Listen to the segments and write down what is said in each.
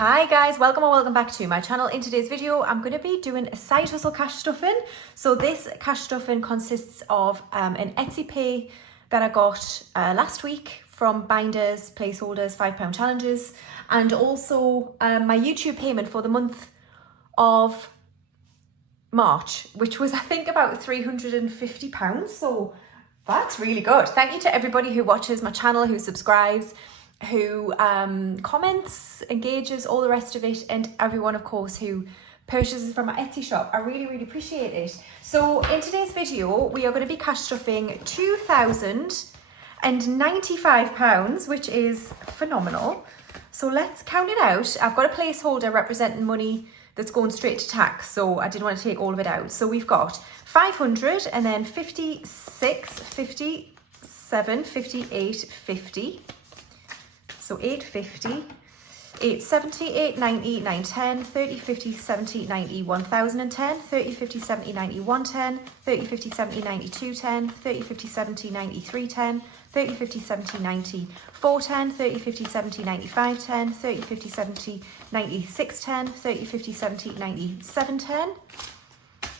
Hi guys, welcome or welcome back to my channel. In today's video, I'm going to be doing a side hustle cash stuffing. So this cash stuffing consists of an Etsy pay that I got last week from binders, placeholders, £5 challenges, and also my YouTube payment for the month of March, which was I think about £350. So that's really good. Thank you to everybody who watches my channel, who subscribes, who comments, engages, all the rest of it, and everyone of course who purchases from my Etsy shop. I really appreciate it. So in today's video we are going to be cash stuffing £2,095, which is phenomenal. So let's count it out. I've got a placeholder representing money that's going straight to tax, so I didn't want to take all of it out. So we've got 500 and then 56, 57, 58, 50. So 850, 870, 890, 910, 30, 50, 70, 90, 1010, 30, 50, 70, 90, 110, 30, 50, 70, 90, 210, 30, 50, 70, 90, 310, 30, 50, 70, 90, 410, 30, 50, 70, 90, 510, 30, 50, 70, 90, 610, 30, 50, 70, 90, 710.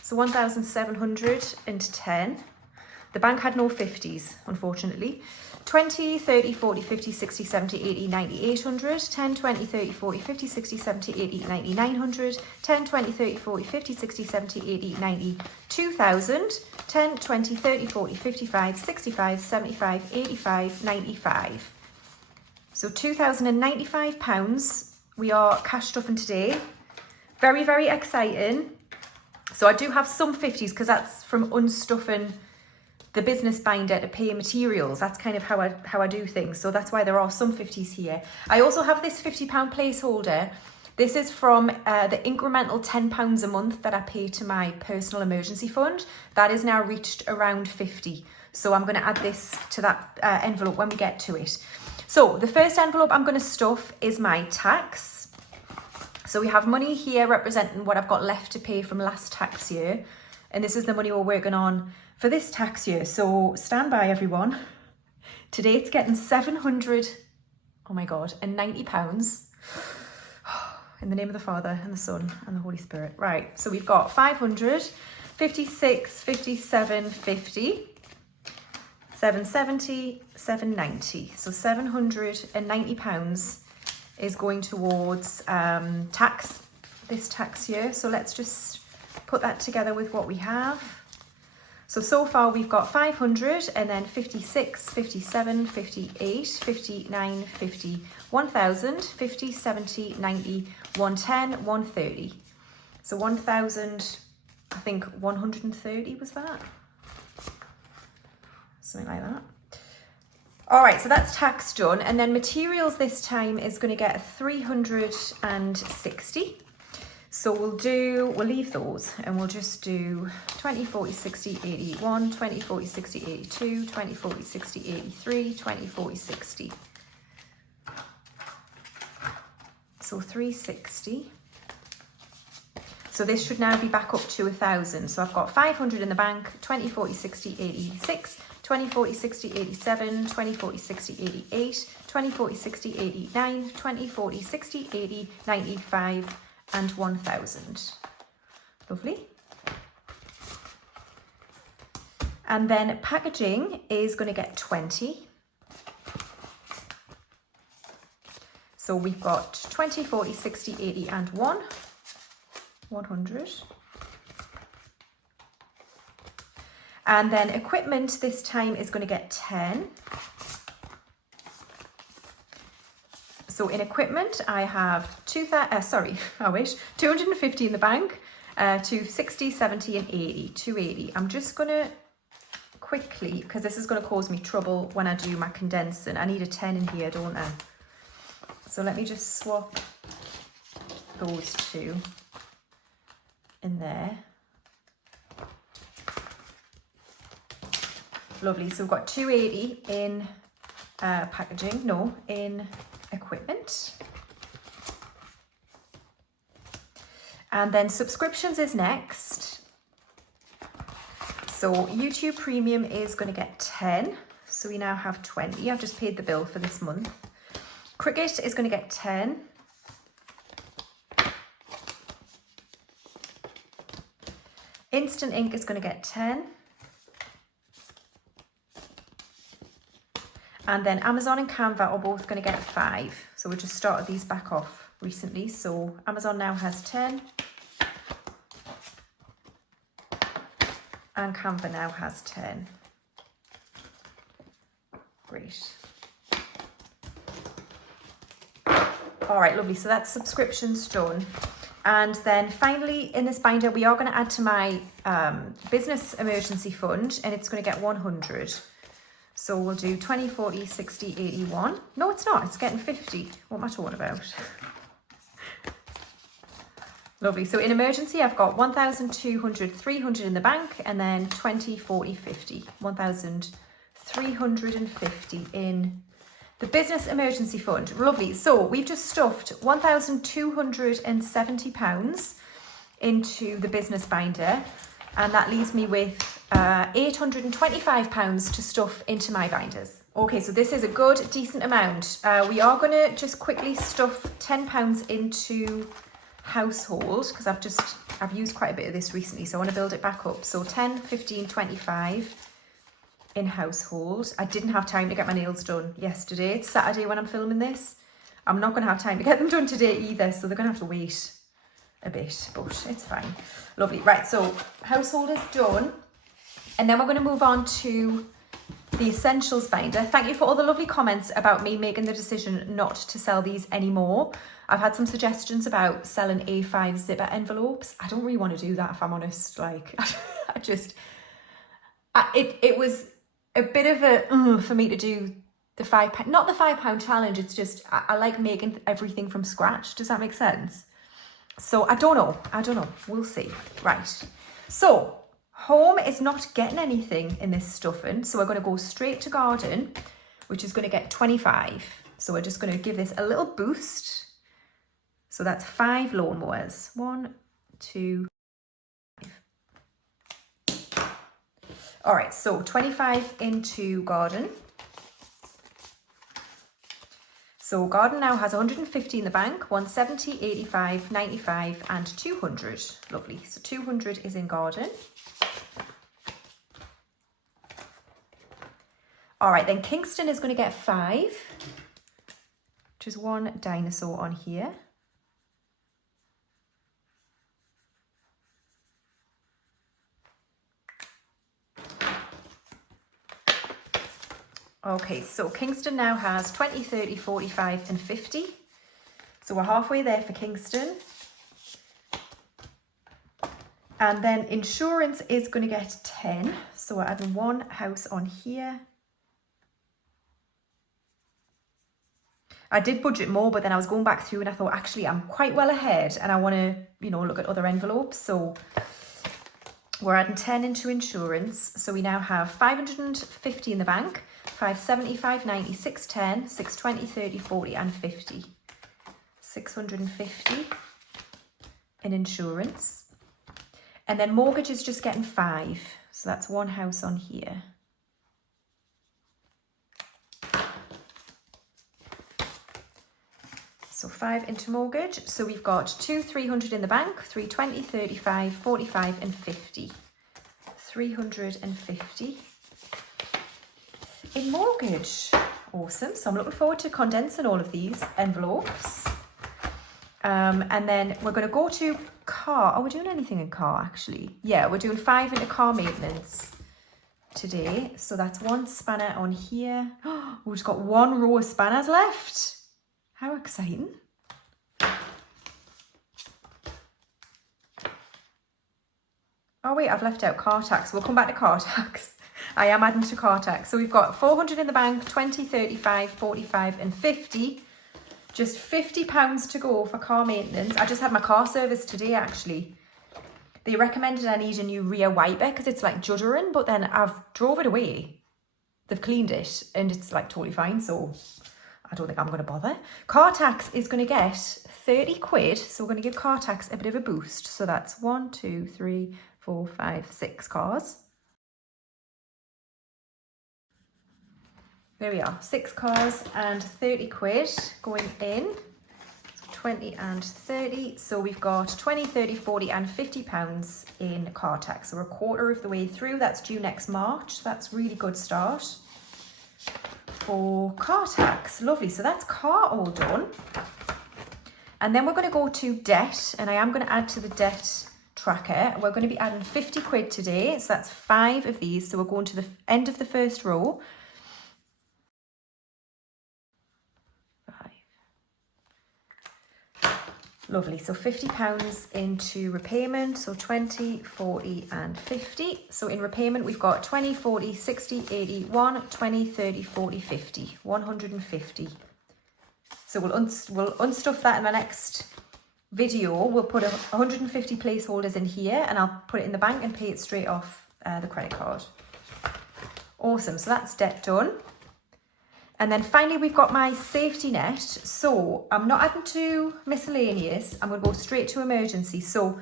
So 1,710. The bank had no 50s, unfortunately. 20, 30, 40, 50, 60, 70, 80, 90, 800, 10, 20, 30, 40, 50, 60, 70, 80, 90, 900, 10, 20, 30, 40, 50, 60, 70, 80, 90, 2,000, 10, 20, 30, 40, 55, 65, 75, 85, 95. So £2,095 we are cash stuffing today. Very exciting. So I do have some 50s because that's from unstuffing the business binder to pay materials. That's kind of how I do things. So that's why there are some 50s here. I also have this £50 placeholder. This is from the incremental £10 a month that I pay to my personal emergency fund. That is now reached around 50. So I'm going to add this to that envelope when we get to it. So the first envelope I'm going to stuff is my tax. So we have money here representing what I've got left to pay from last tax year. And this is the money we're working on for this tax year. So stand by, everyone. Today it's getting £700, oh my God, and £90. In the name of the Father and the Son and the Holy Spirit. Right, so we've got 500, 56, 57, 50, 770, 790. So £790 is going towards tax this tax year. So let's just put that together with what we have. So far we've got 500 and then 56, 57, 58, 59, 50, 1,000, 50, 70, 90, 110, 130. So 1,000, I think 130 was that? Something like that. All right, so that's tax done. And then materials this time is going to get 360. So we'll leave those and we'll just do 20, 40, 60, 81, 20, 40, 60, 82, 20, 40, 60, 83, 20, 40, 60. So 360. So this should now be back up to 1,000. So I've got 500 in the bank, 20, 40, 60, 86, 20, 40, 60, 87, 20, 40, 60, 88, 20, 40, 60, 89, 20, 40, 60, 80, 95, and 1,000. Lovely. And then packaging is going to get 20. So we've got 20, 40, 60, 80, and 100. And then equipment this time is going to get 10. So in equipment, I have 250 in the bank, 260, 70, and 80, 280. I'm just going to quickly, because this is going to cause me trouble when I do my condensing. I need a 10 in here, don't I? So let me just swap those two in there. Lovely. So we've got 280 in packaging, no, in equipment. And then subscriptions is next. So YouTube Premium is going to get 10. So we now have 20. I've just paid the bill for this month. Cricket is going to get 10. Instant Ink is going to get 10. And then Amazon and Canva are both going to get 5. So we just started these back off recently. So Amazon now has 10. And Canva now has 10. Great. All right, lovely. So that's subscriptions done. And then finally in this binder, we are going to add to my business emergency fund, and it's going to get 100. So we'll do 20, 40, 60, 81. No, it's not. It's getting 50. What am I talking about? Lovely. So in emergency, I've got 1,200, 300 in the bank, and then 20, 40, 50. 1,350 in the business emergency fund. Lovely. So we've just stuffed £1,270 into the business binder, and that leaves me with £825 to stuff into my binders. Okay, so this is a good, decent amount. We are going to just quickly stuff £10 into household, because I've used quite a bit of this recently, so I want to build it back up. So 10, 15, 25 in household. I didn't have time to get my nails done yesterday. It's Saturday when I'm filming this. I'm not going to have time to get them done today either, so they're going to have to wait a bit, but it's fine. Lovely. Right, so household is done, and then we're going to move on to the essentials binder. Thank you for all the lovely comments about me making the decision not to sell these anymore. I've had some suggestions about selling A5 zipper envelopes. I don't really want to do that, if I'm honest. Like, it was a bit of a for me to do the £5, not the £5 challenge. It's just, I like making everything from scratch. Does that make sense? So I don't know. We'll see. Right. So home is not getting anything in this stuffing. So we're going to go straight to garden, which is going to get 25. So we're just going to give this a little boost. So that's 5 lawnmowers. 1, 2, 5. All right. So 25 into garden. So garden now has 150 in the bank, 170, 85, 95 and 200. Lovely. So 200 is in garden. All right, then Kingston is going to get 5, which is 1 dinosaur on here. Okay, so Kingston now has 20, 30, 45 and 50. So we're halfway there for Kingston. And then insurance is going to get 10. So we're adding 1 house on here. I did budget more, but then I was going back through and I thought, actually, I'm quite well ahead and I want to, look at other envelopes. So we're adding 10 into insurance. So we now have 550 in the bank, 570, 590, 610, 620, 30, 40 and 50. 650 in insurance. And then mortgage is just getting 5. So that's 1 house on here. So 5 into mortgage. So we've got 300 in the bank, 320, 35, 45 and 50. 350 in mortgage. Awesome. So I'm looking forward to condensing all of these envelopes. And then we're going to go to car. Are we doing anything in car actually? Yeah, we're doing 5 into car maintenance today. So that's 1 spanner on here. We've just got 1 row of spanners left. How exciting. Oh wait, I've left out car tax. We'll come back to car tax. I am adding to car tax. So we've got 400 in the bank, 20, 35, 45 and 50. Just £50 to go for car maintenance. I just had my car service today actually. They recommended I need a new rear wiper because it's like juddering, but then I've drove it away. They've cleaned it and it's like totally fine, so I don't think I'm going to bother. Car tax is going to get 30 quid, so we're going to give car tax a bit of a boost. So that's 1, 2, 3, 4, 5, 6 cars. There we are, 6 cars and 30 quid going in. So 20 and 30. So we've got 20, 30, 40 and £50 in car tax. So we're a quarter of the way through. That's due next March. That's really good start for car tax. Lovely. So that's car all done. And then we're going to go to debt, and I am going to add to the debt tracker. We're going to be adding 50 quid today. So that's 5 of these. So we're going to the end of the first row. Lovely, so £50 into repayment, so 20, 40 and 50. So in repayment we've got 20, 40, 60, 80, 1, 20, 30, 40, 50, 150. So we'll unstuff that in the next video. We'll put 150 placeholders in here and I'll put it in the bank and pay it straight off the credit card. Awesome, so that's debt done. And then finally, we've got my safety net. So I'm not adding to miscellaneous. I'm going to go straight to emergency. So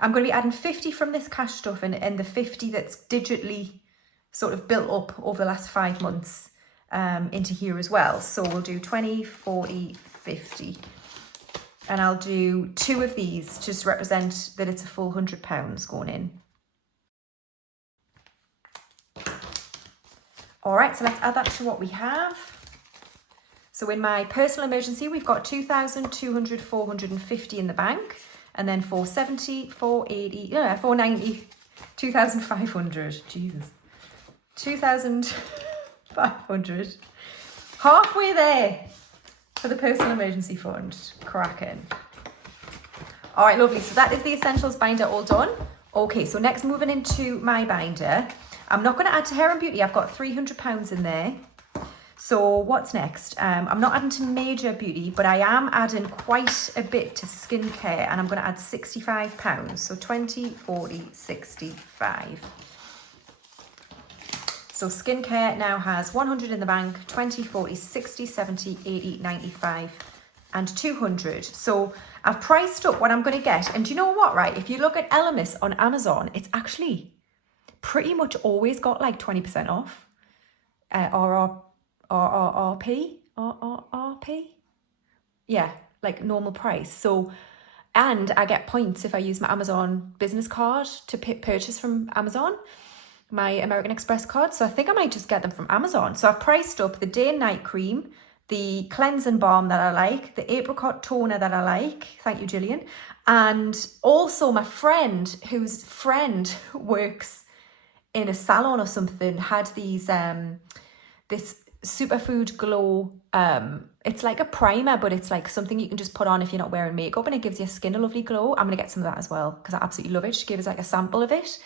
I'm going to be adding 50 from this cash stuff and the 50 that's digitally sort of built up over the last 5 months into here as well. So we'll do 20, 40, 50. And I'll do 2 of these to just represent that it's a full £100 going in. All right, so let's add that to what we have. So in my personal emergency, we've got 2,200, 450 in the bank, and then 470, 480, 490, 2,500, Jesus, 2,500, halfway there for the personal emergency fund, cracking. All right, lovely, so that is the essentials binder all done. Okay, so next moving into my binder. I'm not going to add to hair and beauty. I've got £300 in there. So what's next? I'm not adding to major beauty, but I am adding quite a bit to skincare, and I'm going to add £65. So 20, 40, 65. So skincare now has 100 in the bank, 20, 40, 60, 70, 80, 95 and 200. So I've priced up what I'm going to get. And do you know what, right? If you look at Elemis on Amazon, it's actually pretty much always got like 20% off. RRP? Yeah, like normal price. So, and I get points if I use my Amazon business card to purchase from Amazon, my American Express card. So I think I might just get them from Amazon. So I've priced up the day and night cream, the cleansing balm that I like, the apricot toner that I like. Thank you, Gillian. And also my friend, whose friend works in a salon or something, had these this superfood glow, it's like a primer, but it's like something you can just put on if you're not wearing makeup, and it gives your skin a lovely glow. I'm gonna get some of that as well because I absolutely love it. She gave us like a sample of it.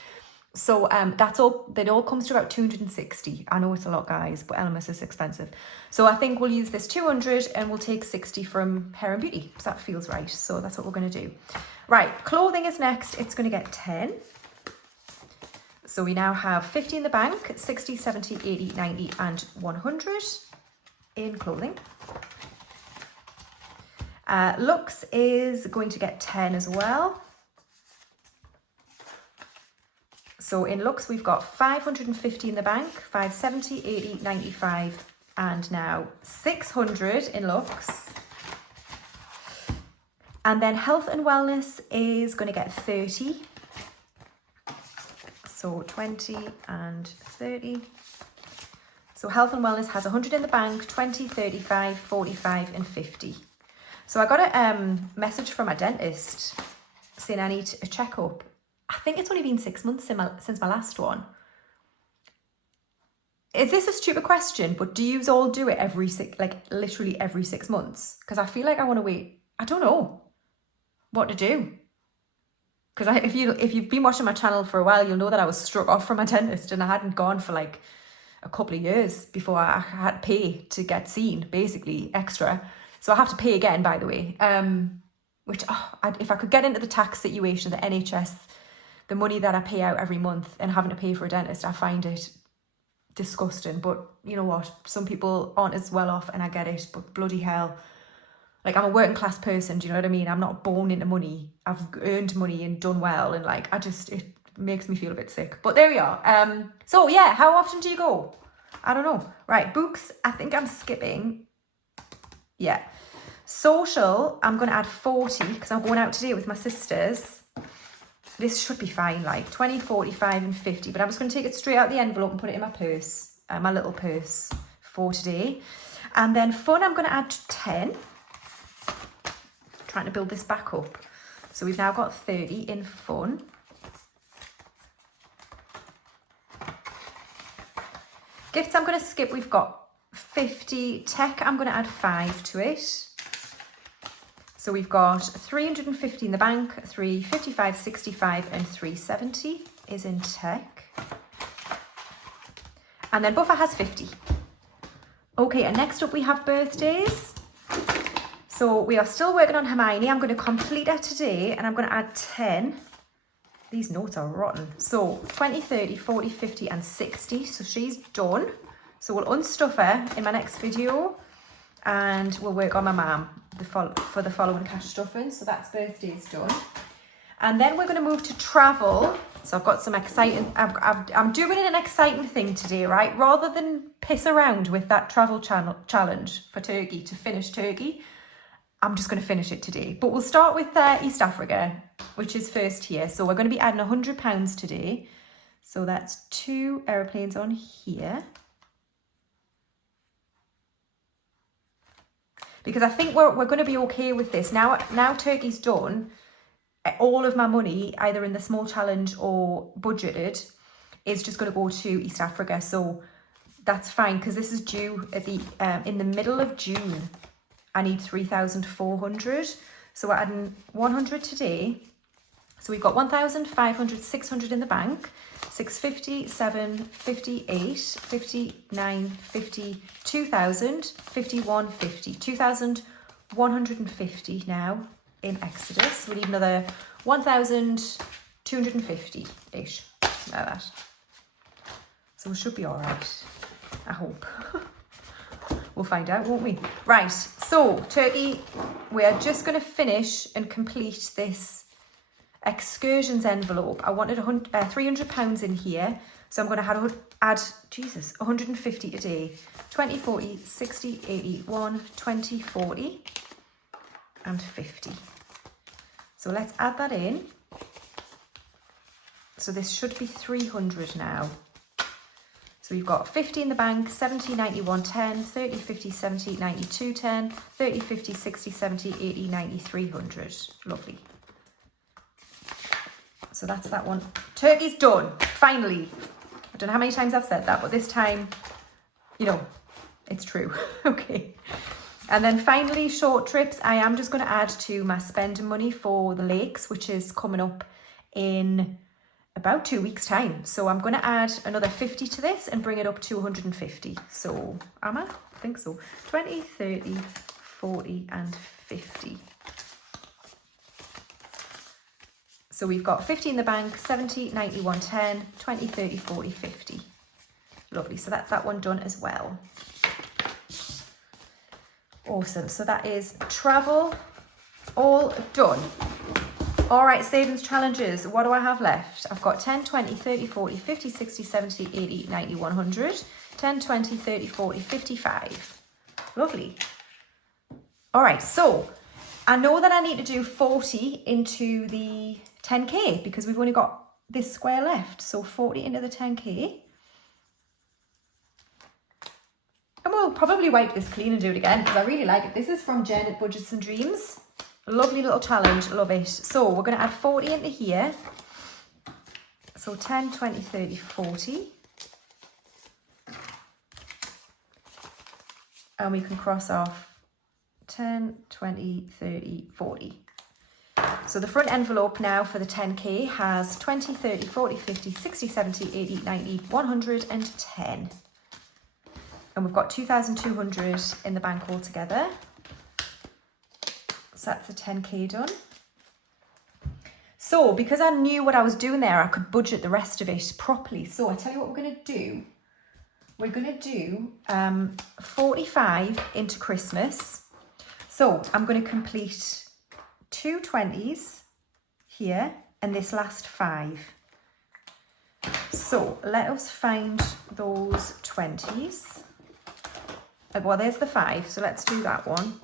So that's all, that all comes to about 260. I know it's a lot, guys, but Elemis is expensive. So I think we'll use this 200 and we'll take 60 from hair and beauty because that feels right. So that's what we're gonna do. Right, clothing is next. It's gonna get 10. So we now have 50 in the bank, 60, 70, 80, 90 and 100 in clothing. Looks is going to get 10 as well. So in looks, we've got 550 in the bank, 570, 80, 95 and now 600 in looks. And then health and wellness is going to get 30. So 20 and 30. So health and wellness has 100 in the bank, 20, 35, 45 and 50. So I got a message from my dentist saying I need a checkup. I think it's only been 6 months since my last one. Is this a stupid question, but do you all do it literally every 6 months? Because I feel like I want to wait. I don't know what to do. Because if you've been watching my channel for a while, you'll know that I was struck off from my dentist and I hadn't gone for like a couple of years before I had to pay to get seen, basically extra. So I have to pay again, by the way. Which if I could get into the tax situation, the NHS, the money that I pay out every month and having to pay for a dentist, I find it disgusting. But you know what? Some people aren't as well off and I get it, but bloody hell. Like, I'm a working class person, do you know what I mean? I'm not born into money. I've earned money and done well, and like, it makes me feel a bit sick. But there we are. So yeah, how often do you go? I don't know. Right, books, I think I'm skipping. Yeah. Social, I'm going to add 40 because I'm going out today with my sisters. This should be fine, like 20, 45 and 50. But I'm just going to take it straight out the envelope and put it in my purse, my little purse for today. And then fun, I'm going to add 10. Trying to build this back up. So we've now got 30 in fun. Gifts I'm going to skip, we've got 50. Tech, I'm going to add 5 to it. So we've got 350 in the bank, 355, 65 and 370 is in tech. And then buffer has 50. Okay, and next up we have birthdays. So we are still working on Hermione. I'm going to complete her today and I'm going to add 10. These notes are rotten. So 20, 30, 40, 50 and 60. So she's done. So we'll unstuff her in my next video and we'll work on my mum for the following cash stuffing. So that's birthdays done. And then we're going to move to travel. So I've got some exciting, I'm doing an exciting thing today, right? Rather than piss around with that travel challenge for Turkey to finish Turkey, I'm just going to finish it today. But we'll start with East Africa, which is first here. So we're going to be adding £100 today. So that's 2 aeroplanes on here. Because I think we're going to be okay with this. Now Turkey's done, all of my money, either in the small challenge or budgeted, is just going to go to East Africa. So that's fine, because this is due at the in the middle of June. I need 3,400. So we're adding 100 today. So we've got 1,500, 600 in the bank, 650, 7, 58, 59, 50, 2,000, 51, 50, 2,150 now in Exodus. We need another 1,250-ish, like that. So we should be all right, I hope. We'll find out, won't we? Right, so Turkey, we are just going to finish and complete this excursions envelope. I wanted £300 in here, so I'm going to add 150 a day. 20, 40, 60, 80, 1, 20, 40 and 50. So let's add that in. So this should be 300 now. So we've got 50 in the bank, 70, 90, 110, 30, 50, 70, 90, 210, 30, 50, 60, 70, 80, 90, 300. Lovely. So that's that one. Turkey's done, finally. I don't know how many times I've said that, but this time, you know, it's true. Okay. And then finally, short trips. I am just going to add to my spending money for the lakes, which is coming up in about 2 weeks' time. So I'm going to add another 50 to this and bring it up to 150. So, am I? I think so. 20, 30, 40 and 50. So we've got 50 in the bank, 70, 90, 110, 20, 30, 40, 50. Lovely. So that's that one done as well. Awesome. So that is travel all done. All right, savings challenges. What do I have left? I've got 10, 20, 30, 40, 50, 60, 70, 80, 90, 100. 10, 20, 30, 40, 55. Lovely. All right, so I know that I need to do 40 into the 10K because we've only got this square left. So 40 into the 10K. And we'll probably wipe this clean and do it again because I really like it. This is from Jen at Budgets and Dreams. Lovely little challenge, love it. So we're going to add 40 into here. So 10, 20, 30, 40. And we can cross off 10, 20, 30, 40. So the front envelope now for the 10K has 20, 30, 40, 50, 60, 70, 80, 90, 110. And we've got 2,200 in the bank altogether. So that's the 10K done. So because I knew what I was doing there, I could budget the rest of it properly. So I tell you what we're going to do. We're going to do 45 into Christmas. So I'm going to complete 2 20s here and this last 5. So let us find those 20s. Well, there's the 5, so let's do that one.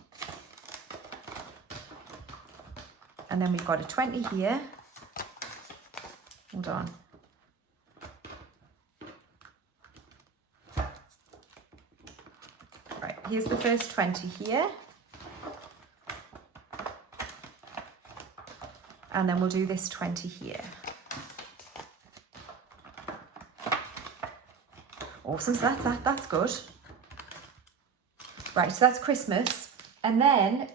And then we've got a 20 here. Hold on. Right, here's the first 20 here. And then we'll do this 20 here. Awesome, so that's good. Right, so that's Christmas. And then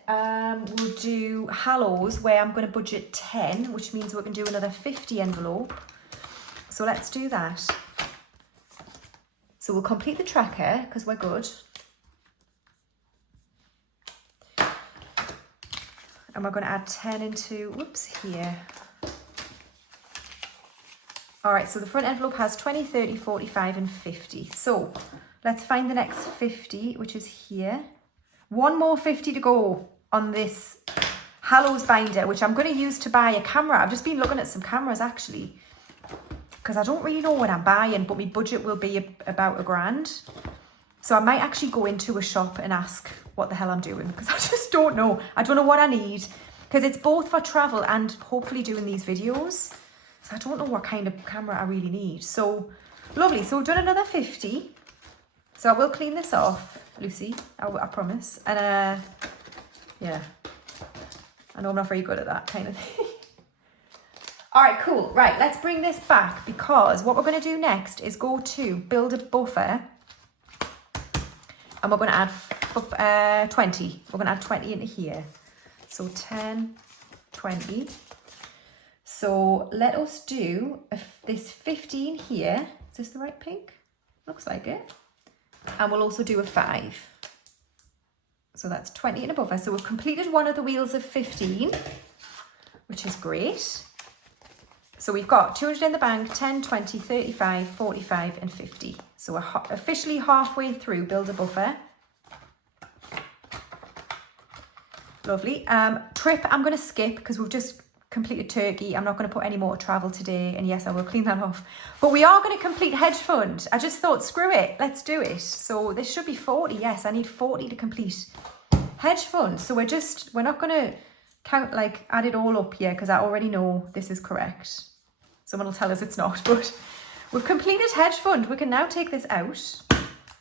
we'll do Hallows, where I'm going to budget 10, which means we can do another 50 envelope. So let's do that. So we'll complete the tracker because we're good. And we're going to add 10 into, whoops, here. All right, so the front envelope has 20, 30, 45 and 50. So let's find the next 50, which is here. One more 50 to go on this Hallows binder, which I'm going to use to buy a camera. I've just been looking at some cameras actually, because I don't really know what I'm buying, but my budget will be about £1,000. So I might actually go into a shop and ask what the hell I'm doing, because I just don't know. I don't know what I need, because it's both for travel and hopefully doing these videos. So I don't know what kind of camera I really need. So lovely. So we've done another 50. So I will clean this off, Lucy, I promise. And yeah, I know I'm not very good at that kind of thing. All right, cool. Right, let's bring this back, because what we're going to do next is go to build a buffer. And we're going to add 20. We're going to add 20 into here. So 10, 20. So let us do this 15 here. Is this the right pink? Looks like it. And we'll also do a 5. So that's 20 in a buffer. So we've completed one of the wheels of 15, which is great. So we've got 200 in the bank, 10, 20, 35, 45 and 50. So we're officially halfway through build a buffer. Lovely. Trip I'm going to skip because we've just completed Turkey. I'm not going to put any more travel today. And yes, I will clean that off. But we are going to complete hedge fund. I just thought, screw it, let's do it. So this should be 40. Yes, I need 40 to complete hedge fund. So we're not going to count, like add it all up here, because I already know this is correct. Someone will tell us it's not, but we've completed hedge fund. We can now take this out.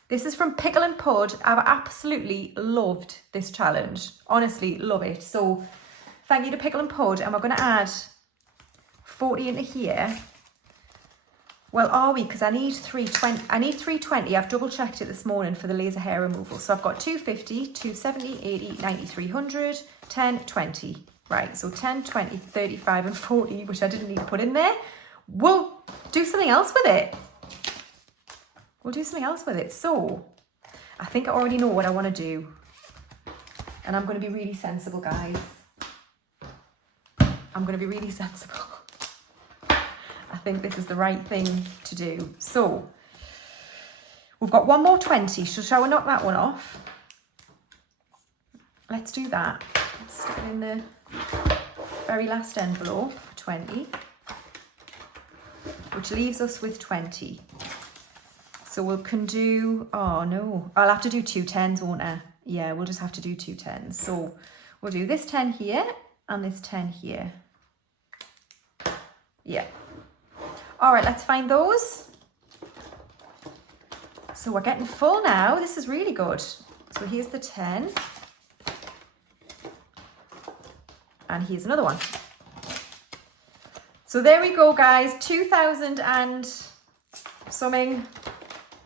This is from Pickle and Pud. I've absolutely loved this challenge. Honestly, love it. So thank you to Pickle and Pud. And we're going to add 40 into here. Well, are we? Because I need 320. I need 320. I've double checked it this morning for the laser hair removal. So I've got 250, 270, 80, 90, 300, 10, 20. Right, so 10, 20, 35 and 40, which I didn't need to put in there. We'll do something else with it. We'll do something else with it. So I think I already know what I want to do. And I'm going to be really sensible, guys. I'm going to be really sensible. I think this is the right thing to do. So we've got one more 20. So shall we knock that one off? Let's do that. Let's stick it in the very last envelope for 20, which leaves us with 20. So we can do, oh no, I'll have to do 2 10s, won't I? Yeah, we'll just have to do 2 10s. So we'll do this 10 here and this 10 here. Yeah. All right, let's find those. So we're getting full now. This is really good. So here's the 10. And here's another one. So there we go, guys. 2,000 and something,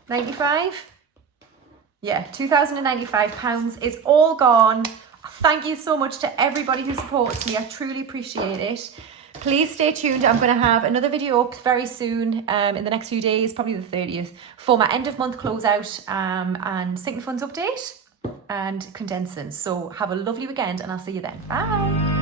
95. Yeah, £2,095 is all gone. Thank you so much to everybody who supports me. I truly appreciate it. Please stay tuned. I'm going to have another video up very soon, in the next few days, probably the 30th, for my end of month closeout and Sinking Funds update and condensing. So have a lovely weekend and I'll see you then. Bye.